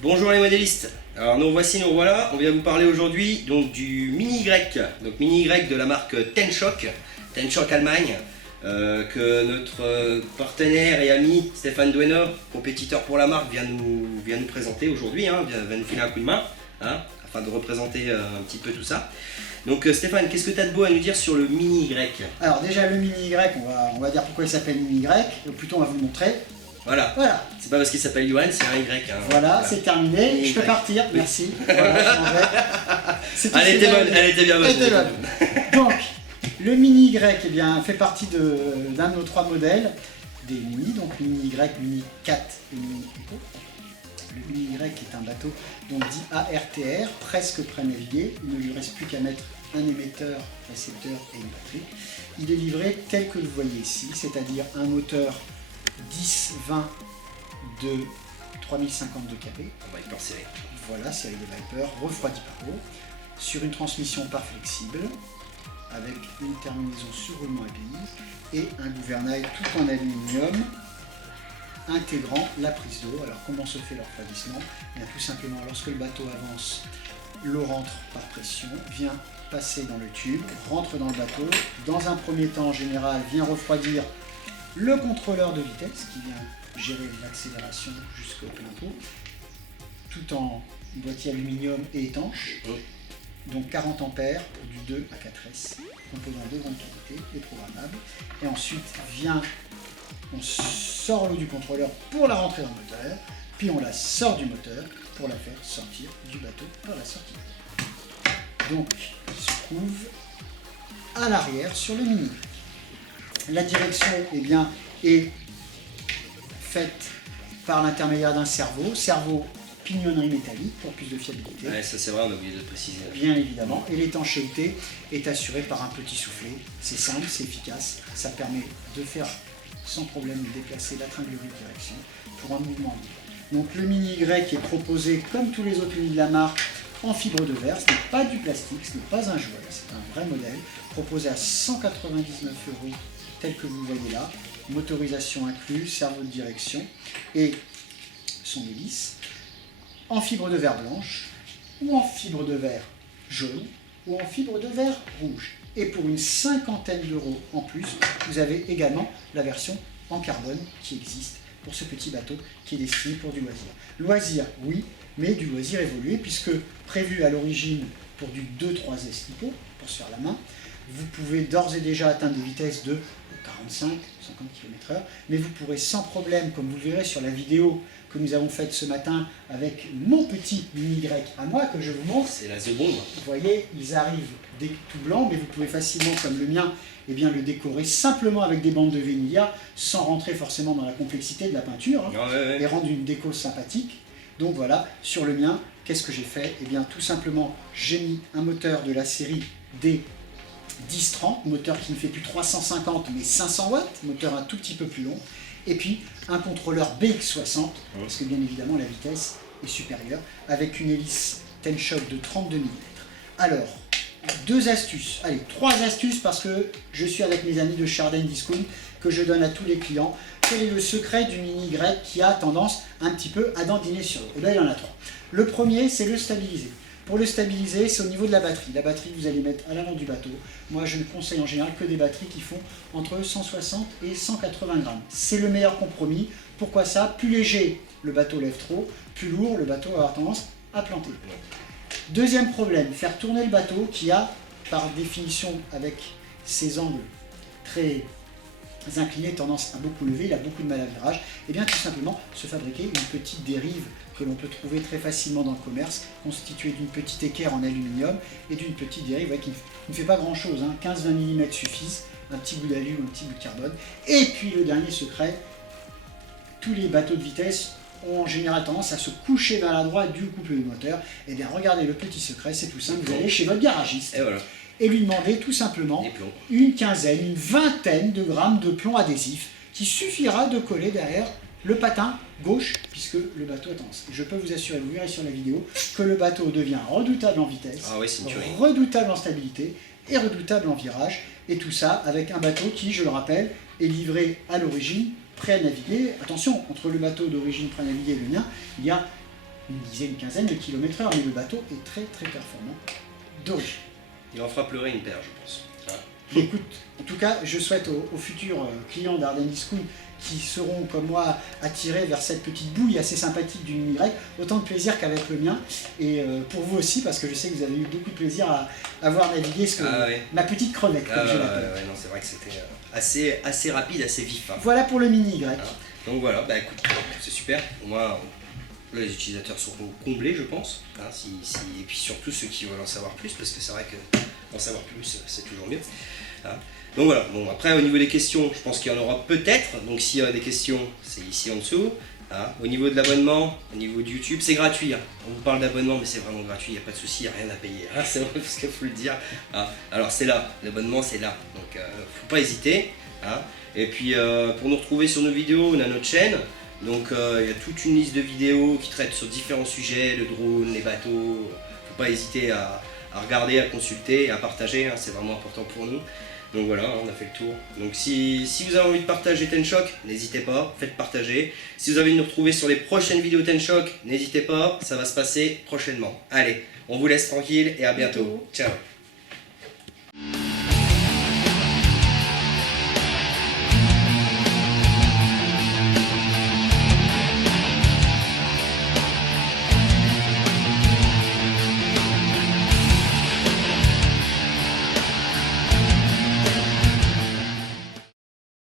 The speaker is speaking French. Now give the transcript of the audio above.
Bonjour les modélistes. Alors nous voici, nous voilà. On vient vous parler aujourd'hui donc du Mini Y. Donc Mini Y de la marque Ten-Shock Allemagne, que notre partenaire et ami Stéphane Duenner, compétiteur pour la marque, vient nous présenter aujourd'hui, vient nous filer un coup de main, afin de représenter un petit peu tout ça. Donc Stéphane, qu'est-ce que tu as de beau à nous dire sur le Mini Y? Alors déjà le Mini Y, on va dire pourquoi il s'appelle Mini Y, ou plutôt on va vous le montrer. Voilà. C'est pas parce qu'il s'appelle Johan, c'est un Y. Voilà, c'est terminé. Mini Je peux Y. partir, merci. Voilà, je m'en vais. Elle était bonne, elle était bien bonne. Elle était bonne. Donc, le Mini Y fait partie d'un de nos trois modèles des Mini, donc Mini Y, Mini 4 et Mini Eco. Le Mini Y est un bateau donc dit ARTR, presque pré-navigué. Il ne lui reste plus qu'à mettre un émetteur, récepteur et une batterie. Il est livré tel que vous voyez ici, c'est-à-dire un moteur 10-20 de 3052 kV. Viper serré. Voilà, série de Viper, refroidi par eau, sur une transmission pas flexible, avec une terminaison sur roulement à billes et un gouvernail tout en aluminium intégrant la prise d'eau. Alors comment se fait le refroidissement? Tout simplement, lorsque le bateau avance, l'eau rentre par pression, vient passer dans le tube, rentre dans le bateau. Dans un premier temps, en général, vient refroidir le contrôleur de vitesse qui vient gérer l'accélération jusqu'au plein pot, tout en boîtier aluminium et étanche. Donc 40 ampères pour du 2 à 4S, composant de grande qualité et programmable. Et ensuite on sort l'eau du contrôleur pour la rentrer dans le moteur, puis on la sort du moteur pour la faire sortir du bateau par la sortie. Donc il se trouve à l'arrière sur le Mini. La direction est faite par l'intermédiaire d'un cerveau pignonnerie métallique pour plus de fiabilité. Ouais, ça c'est vrai, on a oublié de le préciser. Bien évidemment. Et l'étanchéité est assurée par un petit soufflet. C'est simple, c'est efficace. Ça permet de faire sans problème déplacer la tringlerie de direction pour un mouvement libre. Donc le Mini Y est proposé comme tous les autres Mini de la marque en fibre de verre. Ce n'est pas du plastique, ce n'est pas un jouet, c'est un vrai modèle proposé à 199 € tel que vous voyez là. Motorisation incluse, cerveau de direction et son hélice. En fibre de verre blanche, ou en fibre de verre jaune, ou en fibre de verre rouge. Et pour une cinquantaine d'euros en plus, vous avez également la version en carbone qui existe pour ce petit bateau qui est destiné pour du loisir. Loisir, oui, mais du loisir évolué, puisque prévu à l'origine pour du 2-3S LiPo, pour se faire la main, vous pouvez d'ores et déjà atteindre des vitesses de 45-50 km/h, mais vous pourrez sans problème, comme vous le verrez sur la vidéo que nous avons faite ce matin avec mon petit Mini Y à moi, que je vous montre. C'est la The Bombe. Vous voyez, ils arrivent tout blancs, mais vous pouvez facilement, comme le mien, le décorer simplement avec des bandes de Vénilia, sans rentrer forcément dans la complexité de la peinture, et rendre une déco sympathique. Donc voilà, sur le mien, qu'est-ce que j'ai fait? Tout simplement, j'ai mis un moteur de la série D 1030, moteur qui ne fait plus 350 mais 500 watts, moteur un tout petit peu plus long, et puis un contrôleur BX60, parce que bien évidemment la vitesse est supérieure, avec une hélice Ten-Shock de 32 mm. Alors, trois astuces parce que je suis avec mes amis de Chardin Discount, que je donne à tous les clients. Quel est le secret du Mini Y qui a tendance un petit peu à dandiner sur l'eau? Et là il y en a trois. Le premier, c'est le stabiliser. Pour le stabiliser, c'est au niveau de la batterie. La batterie, vous allez mettre à l'avant du bateau. Moi, je ne conseille en général que des batteries qui font entre 160 et 180 grammes. C'est le meilleur compromis. Pourquoi ça? Plus léger, le bateau lève trop. Plus lourd, le bateau va avoir tendance à planter. Deuxième problème, faire tourner le bateau qui a, par définition, avec ses angles très incliné, tendance à beaucoup lever, il a beaucoup de mal à virage, et bien tout simplement se fabriquer une petite dérive que l'on peut trouver très facilement dans le commerce, constituée d'une petite équerre en aluminium et d'une petite dérive qui ne fait pas grand chose, 15-20 mm suffisent, un petit bout d'alu ou un petit bout de carbone. Et puis le dernier secret, tous les bateaux de vitesse ont en général tendance à se coucher vers la droite du couple du moteur. Et bien regardez, le petit secret, c'est tout simple, vous allez chez votre garagiste. Et voilà. Et lui demander tout simplement une quinzaine, une vingtaine de grammes de plomb adhésif qui suffira de coller derrière le patin gauche, puisque le bateau a tendance. Je peux vous assurer, vous verrez sur la vidéo, que le bateau devient redoutable en vitesse, redoutable en stabilité et redoutable en virage. Et tout ça avec un bateau qui, je le rappelle, est livré à l'origine prêt à naviguer. Attention, entre le bateau d'origine prêt à naviguer et le mien, il y a une dizaine, une quinzaine de kilomètres/heure, mais le bateau est très très performant d'origine. Il en fera pleurer une paire, je pense. Écoute, en tout cas, je souhaite aux futurs clients d'Ardennes School qui seront comme moi attirés vers cette petite bouille assez sympathique du mini grec, autant de plaisir qu'avec le mien, et pour vous aussi, parce que je sais que vous avez eu beaucoup de plaisir à voir naviguer ma petite crevette, comme je l'appelle. Non, c'est vrai que c'était assez rapide, assez vif. Hein. Voilà pour le mini grec. Donc voilà, bah écoute, c'est super. Moi, là, les utilisateurs seront comblés, je pense. Hein, et puis surtout ceux qui veulent en savoir plus, parce que c'est vrai que en savoir plus, c'est toujours mieux. Hein. Donc voilà, bon après au niveau des questions, je pense qu'il y en aura peut-être, donc s'il y a des questions, c'est ici en dessous. Hein. Au niveau de l'abonnement, au niveau de YouTube, c'est gratuit. Hein. On vous parle d'abonnement, mais c'est vraiment gratuit, il n'y a pas de souci, il n'y a rien à payer. Hein. C'est vrai parce qu'il faut le dire. Hein. Alors c'est là, l'abonnement c'est là, donc faut pas hésiter. Hein. Et puis pour nous retrouver sur nos vidéos, on a notre chaîne. Donc il y a toute une liste de vidéos qui traitent sur différents sujets, le drone, les bateaux. Faut pas hésiter à regarder, à consulter, à partager, hein, c'est vraiment important pour nous. Donc voilà, on a fait le tour. Donc si vous avez envie de partager Tenchoc, n'hésitez pas, faites partager. Si vous avez envie de nous retrouver sur les prochaines vidéos Tenchoc, n'hésitez pas, ça va se passer prochainement. Allez, on vous laisse tranquille et à bientôt. Ciao.